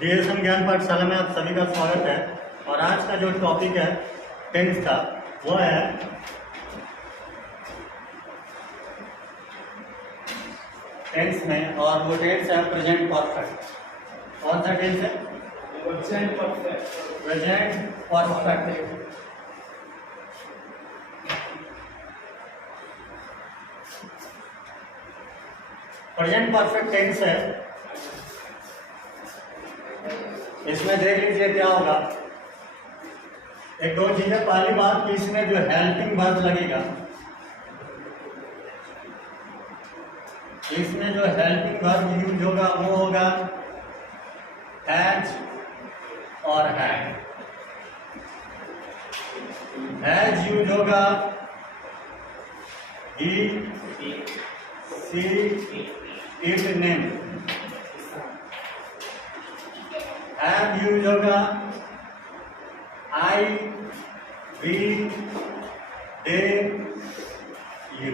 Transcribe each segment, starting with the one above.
DSM ज्ञान पाठशाला में आप सभी का स्वागत है। और आज का जो टॉपिक है टेंस का वो है टेंस में, और वो टेंस है प्रेजेंट परफेक्ट। कौन सा टेंस है? Present perfect. Present perfect. Present perfect tense है। इसमें देख लीजिए क्या होगा। एक दो चीजें, पहली बात कि इसमें जो हेल्पिंग वर्ब लगेगा, इसमें जो हेल्पिंग वर्ब यूज होगा वो होगा हैज और हैड। हैज यूज होगा ही, सी, इट, नेम। हैव यूज होगा आई, वी, दे, यू।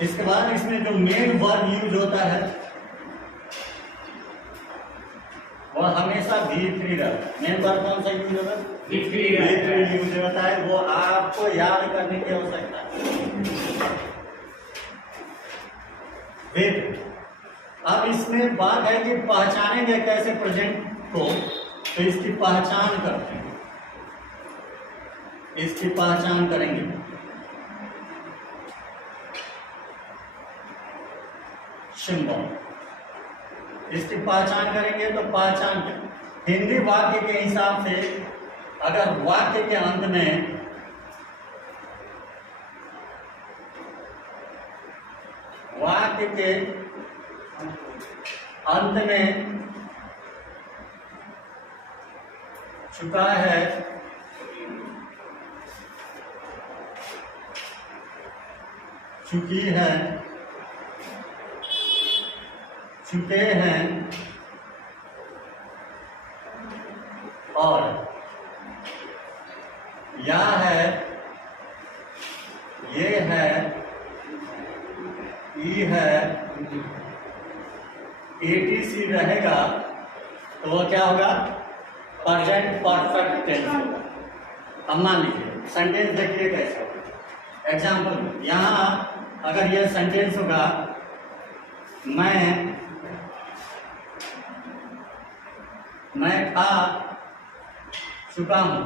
इसके बाद इसमें जो मेन वर्ब यूज होता है वो हमेशा बी थ्री रहता है। मेन वर्ब कौन सा यूज होगा? बी थ्री यूज होता है। वो आपको याद करने की आवश्यकता है। फिर अब इसमें बात है कि पहचानेंगे कैसे प्रेजेंट को, तो इसकी पहचान करते हैं, इसकी पहचान करेंगे। सिंबल, इसकी पहचान करेंगे। तो पहचान हिंदी वाक्य के हिसाब से अगर वाक्य के अंत में चुका है, चुकी है, चुके हैं और या है, ये है, ई है, एटीसी रहेगा, तो वो क्या होगा? प्रेजेंट परफेक्ट टेंस होगा। अब मान लीजिए सेंटेंस देखिए कैसे होगा। एग्जाम्पल, यहां अगर ये सेंटेंस होगा मैं खा चुका हूं,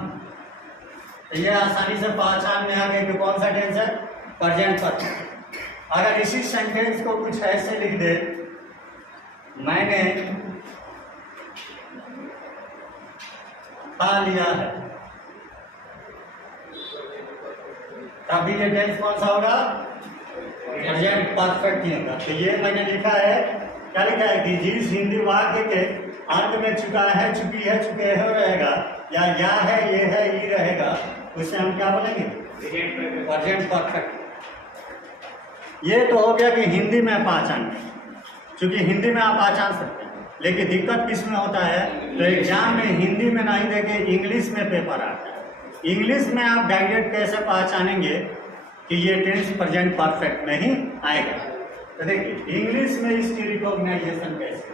तो ये आसानी से पहचान में आ गया कि कौन सा टेंस है? Present perfect. अगर इसी सेंटेंस को कुछ ऐसे लिख दे, मैंने खा लिया है, तभी ये टेंस कौन सा होगा? प्रेजेंट परफेक्ट ही होगा। तो ये मैंने लिखा है, क्या लिखा है कि जिस हिंदी वाक्य के अंत में चुका है, चुकी है, चुके हो रहेगा, या है, ये है, ई रहेगा, उसे हम क्या बोलेंगे? Present perfect. ये तो हो गया कि हिंदी में पहचान, क्योंकि हिंदी में आप पहचान सकते हैं। लेकिन दिक्कत किसमें होता है? तो एग्जाम में हिंदी में नहीं देके इंग्लिश में पेपर आता है। इंग्लिश में आप डायरेक्ट कैसे पहचानेंगे कि ये टेंस प्रेजेंट परफेक्ट में ही आएगा? तो देखिए इंग्लिश में इसकी रिकॉग्नाइजेशन कैसे?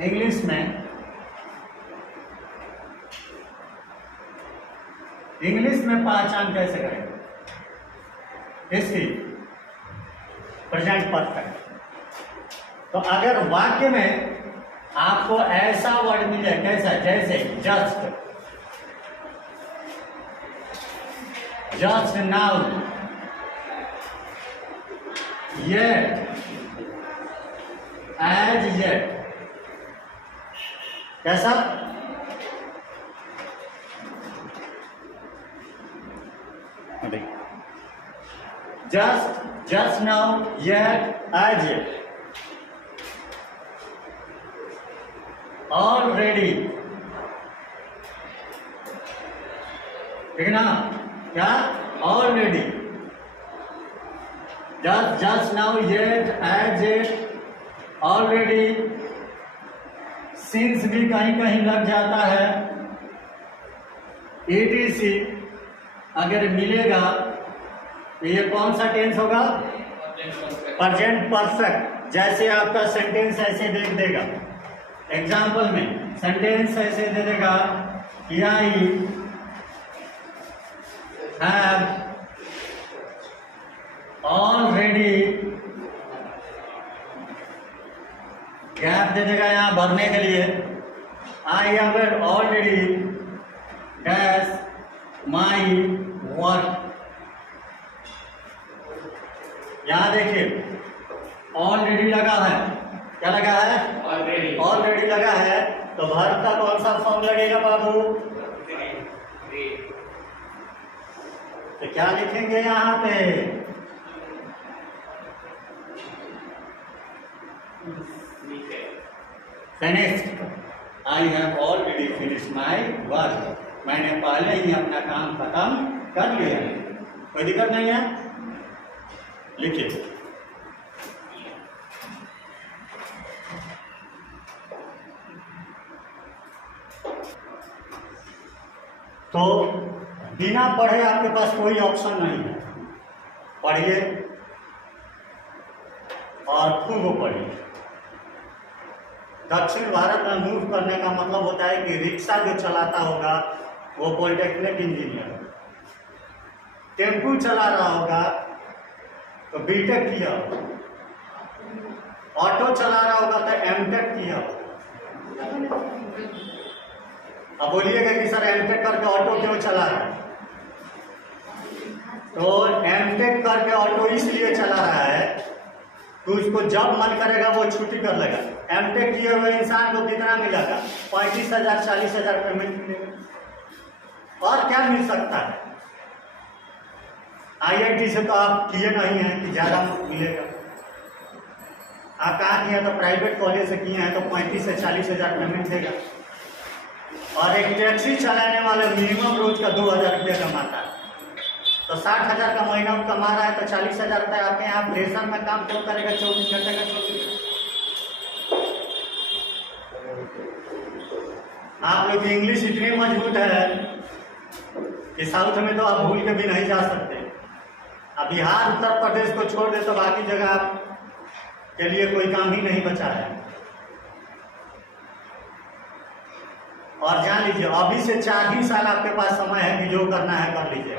इंग्लिश में पहचान कैसे करेंगे इसकी? Present perfect. तो अगर वाक्य में आपको ऐसा वर्ड मिले, कैसा? जैसे just now, yet, as yet, कैसा? just now, yet, as yet, already, ठीक ना? क्या? Already, just now, yet, as yet, already, since भी कहीं कहीं लग जाता है, etc, अगर मिलेगा तो ये कौन सा टेंस होगा? Present perfect. जैसे आपका सेंटेंस ऐसे देख देगा, एग्जाम्पल में सेंटेंस ऐसे दे देगा कि आई हैव ऑलरेडी, गैप दे देगा यहाँ भरने के लिए, I have already dash my work. यहाँ देखिए ऑलरेडी लगा है, क्या लगा है? ऑलरेडी लगा है, तो वर्ब का कौन सा फॉर्म लगेगा बाबू? तो क्या लिखेंगे यहाँ पे? Finished. I have already finished my work. मैंने पहले ही अपना काम खत्म कर लिया है। कोई दिक्कत नहीं है, लिखिए। तो बिना पढ़े आपके पास कोई ऑप्शन नहीं है। पढ़िए और खूब पढ़िए। दक्षिण भारत में मूव करने का मतलब होता है कि रिक्शा जो चलाता होगा वो पॉलिटेक्निक इंजीनियर, टेम्पू चला रहा होगा तो बीटेक किया होगा, ऑटो चला रहा होगा तो एमटेक किया होगा। अब बोलिएगा कि सर एमटेक करके ऑटो क्यों चला रहा है? तो एमटेक करके ऑटो इसलिए चला रहा है तो उसको जब मन करेगा वो छुट्टी कर लेगा। एमटेक किए हुए इंसान को कितना मिलेगा? 35,000 40,000 पेमेंट मिलेगा। और क्या मिल सकता है? आईआईटी से तो आप किए नहीं हैं कि ज़्यादा मिलेगा। आप कहाँ किए? तो प्राइवेट कॉलेज से किए हैं तो 35 से 40,000 पेमेंट देगा। और एक टैक्सी चलाने वाले मिनिमम रोज का 2,000 रुपया कमाता है, तो 60,000 का महीना कमा रहा है तो 40,000 रुपये आपके यहाँ प्रेशर में काम क्यों करेगा? 24 घंटे का 24। आप लोग की इंग्लिश इतनी मजबूत है कि साउथ में तो आप भूल के भी नहीं जा सकते। अब बिहार उत्तर प्रदेश को छोड़ दे तो बाकी जगह आप के लिए कोई काम ही नहीं बचा है। और जान लीजिए अभी से 4 ही साल आपके पास समय है कि जो करना है कर लीजिए।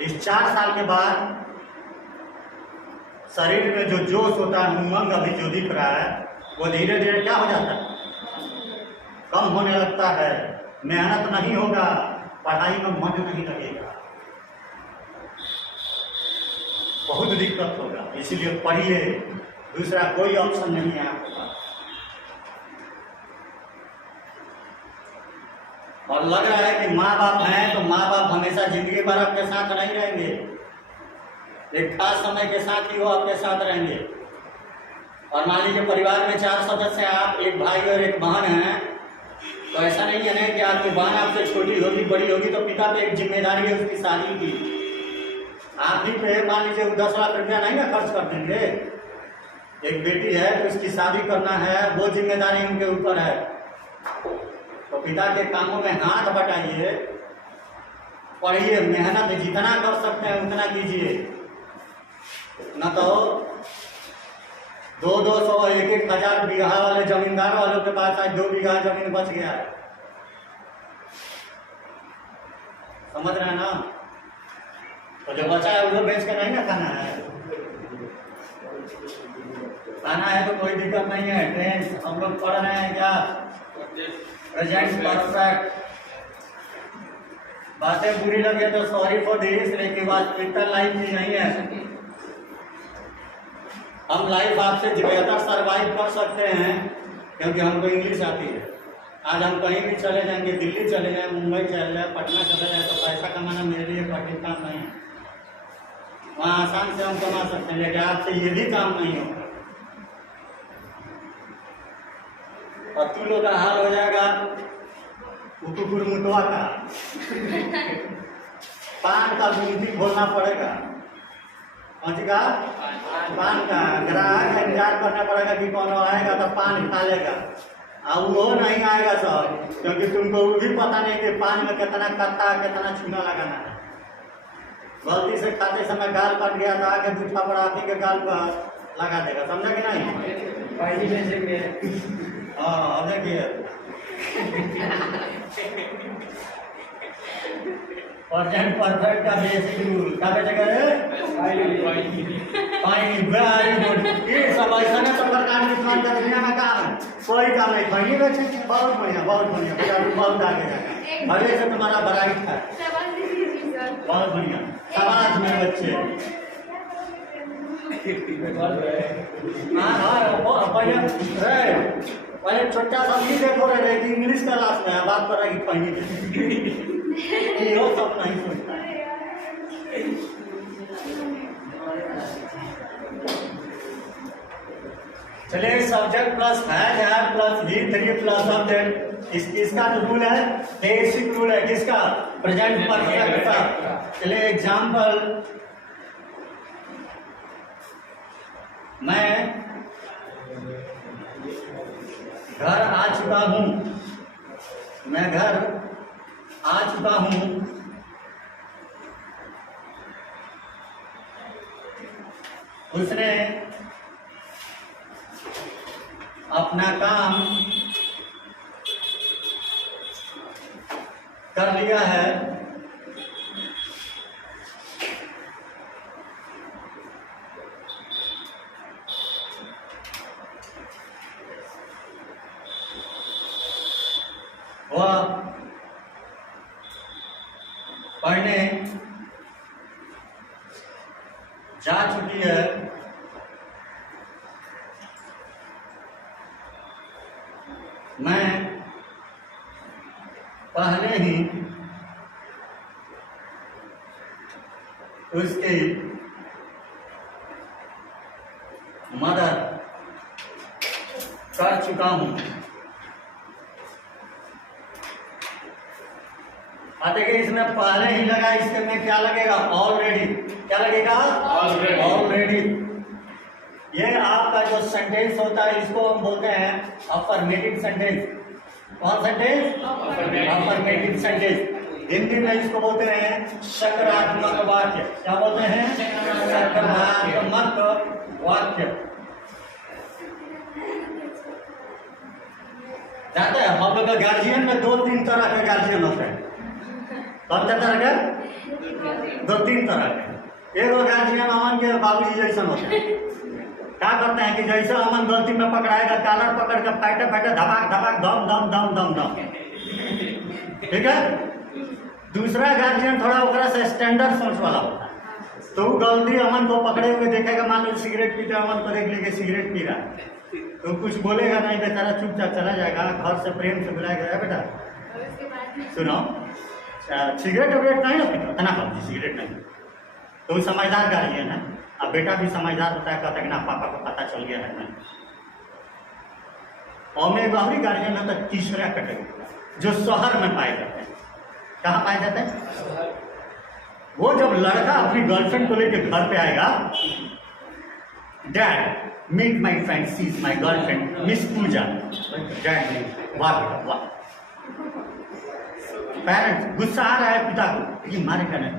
इस 4 साल के बाद शरीर में जो जोश होता है, उमंग अभी जो दिख रहा है वो धीरे धीरे क्या हो जाता है? कम होने लगता है। मेहनत नहीं होगा, पढ़ाई में मन नहीं लगेगा, बहुत दिक्कत होगा। इसीलिए पढ़िए, दूसरा कोई ऑप्शन नहीं है आपके पास। और लग रहा है कि माँ बाप हैं तो माँ बाप हमेशा जिंदगी भर आपके साथ नहीं रहेंगे, एक खास समय के साथ ही वो आपके साथ रहेंगे। और मान लीजिए परिवार में 4 सदस्य, आप एक भाई और एक बहन हैं, तो ऐसा नहीं है ना कि आपकी बहन आपसे छोटी होगी बड़ी होगी तो पिता पे एक जिम्मेदारी है उसकी शादी की। आप ही पे मान लीजिए 10 लाख रुपया नहीं ना खर्च कर देंगे। एक बेटी है तो उसकी शादी करना है, वो जिम्मेदारी उनके ऊपर है। तो पिता के कामों में हाथ बटाइए, पढ़िए, मेहनत जितना कर सकते हैं उतना कीजिए। न तो 200 1,000 बीघा वाले जमींदार वालों के पास आज 2 बीघा जमीन बच गया है। समझ रहे हैं ना? तो जो बचा है वो बेच के नहीं ना खाना है। खाना है तो कोई दिक्कत नहीं है। टेंस हम लोग पढ़ रहे हैं क्या? Present perfect. बातें बुरी लगे तो सॉरी फॉर दिस, लेकिन वास्तविकता लाइफ में नहीं है। हम लाइफ आपसे बेहतर सर्वाइव कर सकते हैं क्योंकि हमको इंग्लिश आती है। आज हम कहीं भी चले जाएंगे, दिल्ली चले जाए, मुंबई चले जाए, पटना चले जाए, तो पैसा कमाना मेरे लिए कठिन काम नहीं है। वहाँ आसान से हम कमा सकते हैं, लेकिन आपसे ये भी काम नहीं होगा। और तू लोग का हाल हो जाएगा उतुकुर मुतवा का, पान का गुमती खोलना पड़ेगा। का पान का ग्राहक का इंतजार करना पड़ेगा कि कौन आएगा तो पान खा लेगा। अब वो नहीं आएगा सर, क्योंकि तुमको वो भी पता नहीं कि पान में कितना कत्ता कितना चूना लगाना है। गलती से खाते समय गाल कट गया था, आगे जूठा पर आपी के गाल पर लगा देगा, समझा कि नहीं? हाँ अब देखिए प्रेजेंट परफेक्ट का बेसिक रूल क्या बेचेगा रे? Fine, very good. ये सब ऐसा ना सब प्रकार की दुकान का दुनिया में काम है, कोई काम नहीं। फाइन बेचे, बहुत बढ़िया बेटा, बहुत आगे जाएगा। भले से तुम्हारा बराइट है, बहुत बढ़िया। समाज में बच्चे पहले छोटा सा भी देखो रहे कि इंग्लिश क्लास में बात कर रहा है कि पहली ये सब नहीं सोचता। चलिए सब्जेक्ट प्लस है प्लस V3 प्लस सब्जेक्ट, इसका जो रूल है बेसिक रूल है किसका? प्रेजेंट परफेक्ट का। चलिए एग्जाम्पल, मैं घर आ चुका हूं, मैं घर आ चुका हूं, उसने अपना काम कर लिया है, वह पढ़ने जा चुकी है, मैं पहले ही उसकी मदद कर चुका हूं। देखिए इसमें पहले ही लगा, इसके में क्या लगेगा? ऑलरेडी। क्या लगेगा? ऑलरेडी। ये आपका जो सेंटेंस होता है इसको हम बोलते हैं अफर्मेटिव सेंटेंस। कौन सेंटेंस? Affirmative sentence. हिंदी में इसको बोलते हैं सकारात्मक वाक्य। क्या बोलते हैं? सकारात्मक वाक्य। जानते हैं हम लोग गार्जियन में 2-3 तरह के गार्जियन होते हैं। कौन सा तरह के? 2-3 तरह के। एक गार्जियन अमन के बाबूजी जैसा होता है। क्या करते हैं कि जैसे अमन गलती में पकड़ाएगा, कॉलर पकड़ कर फैटे फैटे धमाक धमाक दम दम दम दम दम, ठीक है। दूसरा गार्जियन थोड़ा ओकरा से स्टैंडर्ड सोच वाला होता है, तो वो गलती अमन को पकड़े हुए देखेगा, मान लो सिगरेट पीते अमन को देख लेके सिगरेट पी रहा है, तो कुछ बोलेगा नहीं, बेचारा चुपचाप चला जाएगा, घर से प्रेम से बुलाएगा, बेटा सुनो सिगरेट वगरेट नहीं ना पीता, इतना कम सिगरेट नहीं, तो समझदार गार्जियन है। अब बेटा भी समझदार होता है, कहता है कि ना पापा को पता चल गया है नहीं। और में बाहरी गार्जियन होता है तीसरा कैटेगरी, जो शहर में पाए जाते हैं। कहाँ पाए जाते हैं? वो जब लड़का अपनी गर्लफ्रेंड को लेकर घर पे आएगा, dad meet my friend, she is my girlfriend miss Pooja. Dad वाह बेटा वाह। पेरेंट्स गुस्सा आ रहा है पिता को, ये मारे का नहीं,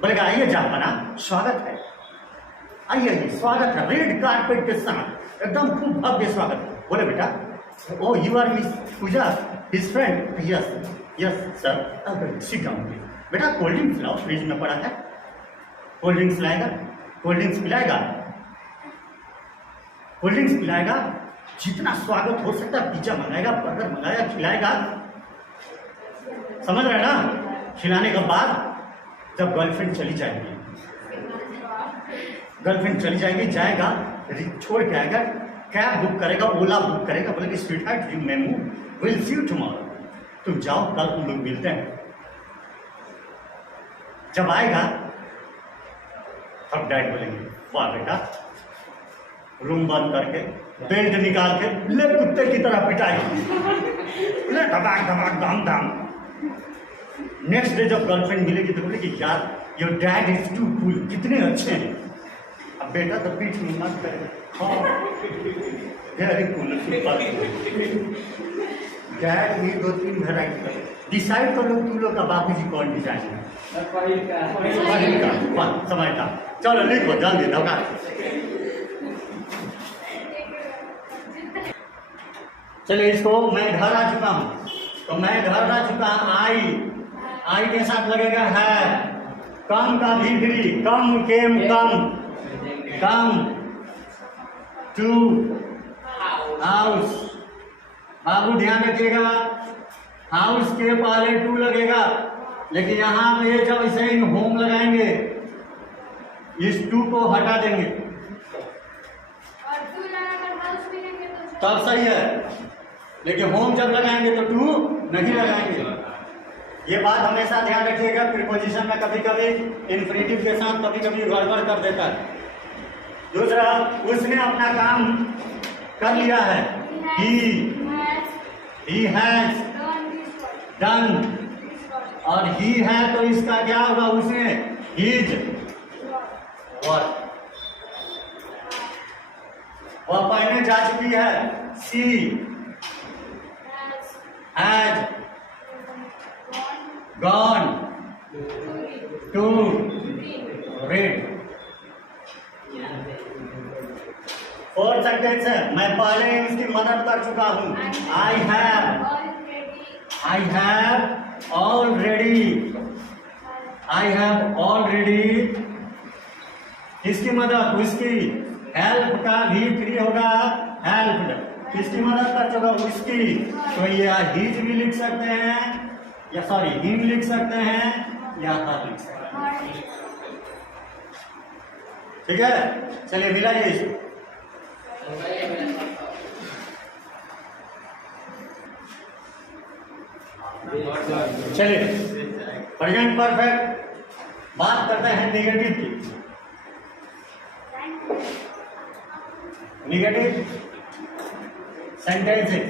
बोलेगा आइए जापाना स्वागत है, आइए स्वागत है, रेड कारपेट के साथ एकदम खूब भव्य स्वागत। बोले बेटा oh you are miss Pooja his friend? Yes yes sir. Sit down बेटा, कोल्ड ड्रिंक्स लाओ, फ्रिज में पड़ा है, कोल्ड ड्रिंक्स लाएगा, कोल्ड ड्रिंक्स पिलाएगा, कोल्ड ड्रिंक्स पिलाएगा, जितना स्वागत हो सकता है पिज्जा मंगाएगा, बर्गर मंगाएगा, खिलाएगा, समझ रहे हैं ना। खिलाने के बाद जब गर्लफ्रेंड चली जाएगी, गर्लफ्रेंड चली जाएगी, जाएगा छोड़ के आएगा, कैब बुक करेगा, ओला बुक करेगा, बोलेगा sweet heart dream MEMU will see you tomorrow, तुम जाओ कल तुम लोग मिलते हैं। जब आएगा तब डैड बोलेंगे वाह बेटा, रूम बंद करके बेल्ट निकाल के ले कुत्ते की तरह पिटाई, ले धमाक धमाक धाम धाम। नेक्स्ट डे जब गर्लफ्रेंड मिलेगी तो बोलेगी यार your dad is too cool, कितने अच्छे हैं। अब बेटा तो पीठ में मत कर। हाँ वेरी कूल। डैड में 2-3 वेराइटी डिसाइड कर लो तुम लोग का बाबूजी कौन डिजाइन है। समझता चलो लिखो जल्दी धोखा। चलिए इसको मैं घर आ चुका हूँ, तो मैं घर आ चुका हूँ। आई के साथ लगेगा है। कम का भी कम केम कम टू हाउस। बाबू ध्यान रखिएगा, हाउस के पहले टू लगेगा, लेकिन यहाँ पे जब इसे होम लगाएंगे इस टू को हटा देंगे तब सही है, लेकिन होम जब लगाएंगे तो टू नहीं लगाएंगे। ये बात हमेशा ध्यान रखिएगा। प्रीपोजिशन में कभी कभी इन्फिनिटिव के साथ कभी कभी गड़बड़ कर देता है। दूसरा, उसने अपना काम कर लिया है। he has done, और he है तो इसका क्या होगा, उसने his work। वह पढ़ने जा चुकी है। she has gone to read। Fourth sentence है, मैं पहले ही उसकी मदद कर चुका हूँ। I have already किसकी मदद, उसकी। हेल्प का भी फ्री होगा हेल्प्ड। किसकी मदद कर चुका, उसकी। तो ये हीज भी लिख सकते हैं, या सॉरी हिम लिख सकते हैं, या हर लिख सकते हैं। ठीक है, चलिए मिलाइए इसको। चलिए प्रेजेंट परफेक्ट बात करते हैं नेगेटिव की। नेगेटिव सेंटेंसेस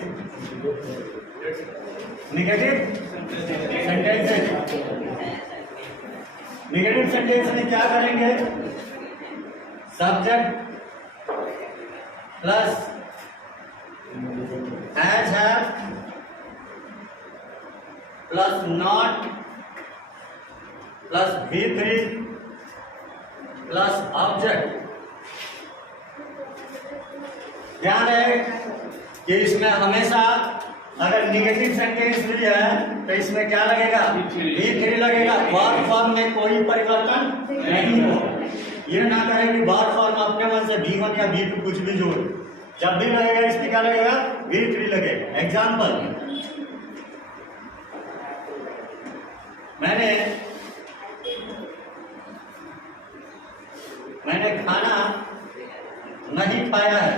में क्या करेंगे, subject plus has have plus not plus V3 plus object. ध्यान रहे कि इसमें हमेशा अगर निगेटिव सेंटेंस भी है तो इसमें क्या लगेगा, V3 लगेगा। वर्ब फॉर्म में कोई परिवर्तन नहीं हो। ये ना करें कि वर्ब फॉर्म अपने मन से V1 या V2 कुछ भी जोड़, जब भी लगेगा इसमें क्या लगेगा, V3 लगेगा। एग्जाम्पल, मैंने खाना नहीं पाया है।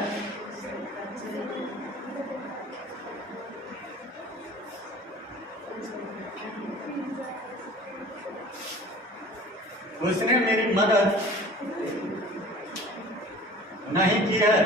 उसने मेरी मदद नहीं की है।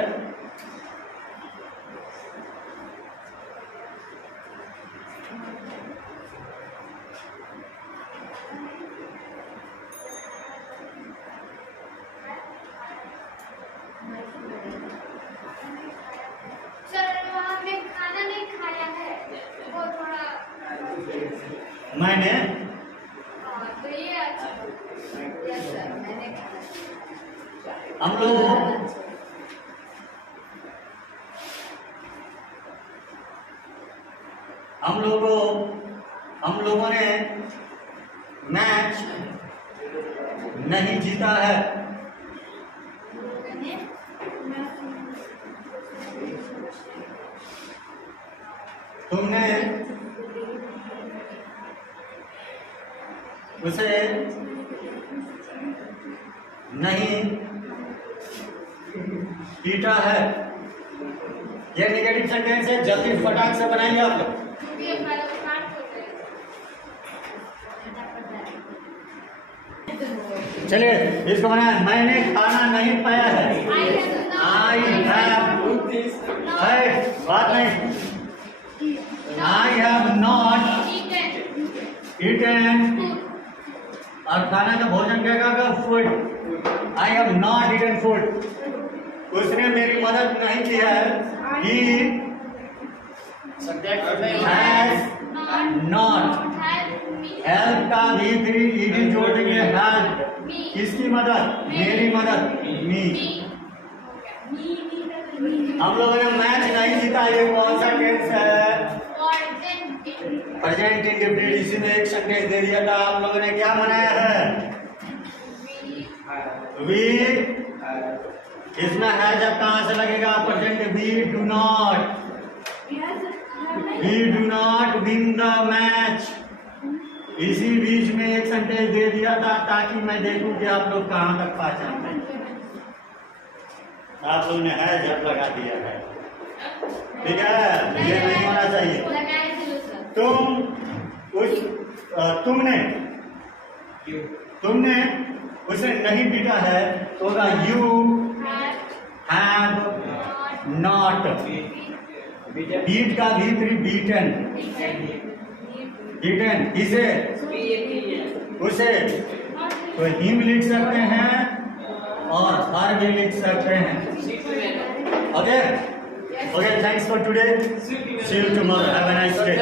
मैंने तो ये अच्छा यस सर मैंने हम लोगों ने मैच नहीं जीता है। तुमने उसे नहीं पीटा है। ये नेगेटिव सेंटेंस है, जल्दी फटाक से बनाइए आप लोग। चलिए इसको बनाए, मैंने खाना नहीं पाया है। आई हैव बात नहीं, आई हैव नॉट ईटन। और खाना का भोजन क्या कहा, food. I have not eaten food, उसने मेरी मदद नहीं किया है। ही हैज नॉट, हेल्प का भी थ्री ईडी जोड़ देंगे हेल्प, किसकी मदद? मेरी मदद, मी। हम लोगों ने मैच नहीं जीता, ये कौन सा टेंस है? Present indefinite. इसी में एक सेंटेंस दे दिया था, आप लोगों ने क्या बनाया है? वी। इसमें है जब कहां से लगेगा? Present. We do not win the match. इसी बीच में एक सेंटेंस दे दिया था ताकि मैं देखूं कि आप लोग कहां तक पहचानते हैं। आप लोगों ने है जब लगा दिया है, ठीक है, ये नहीं होना चाहिए। तुमने उसे नहीं पीटा है तो होगा यू हैव नॉट। बीट का भी थ्री बीटन, बीटन इसे उसे, तो हिम लिख सकते हैं और हर भी लिख सकते हैं। Okay, thanks for today, see you tomorrow, have a nice day.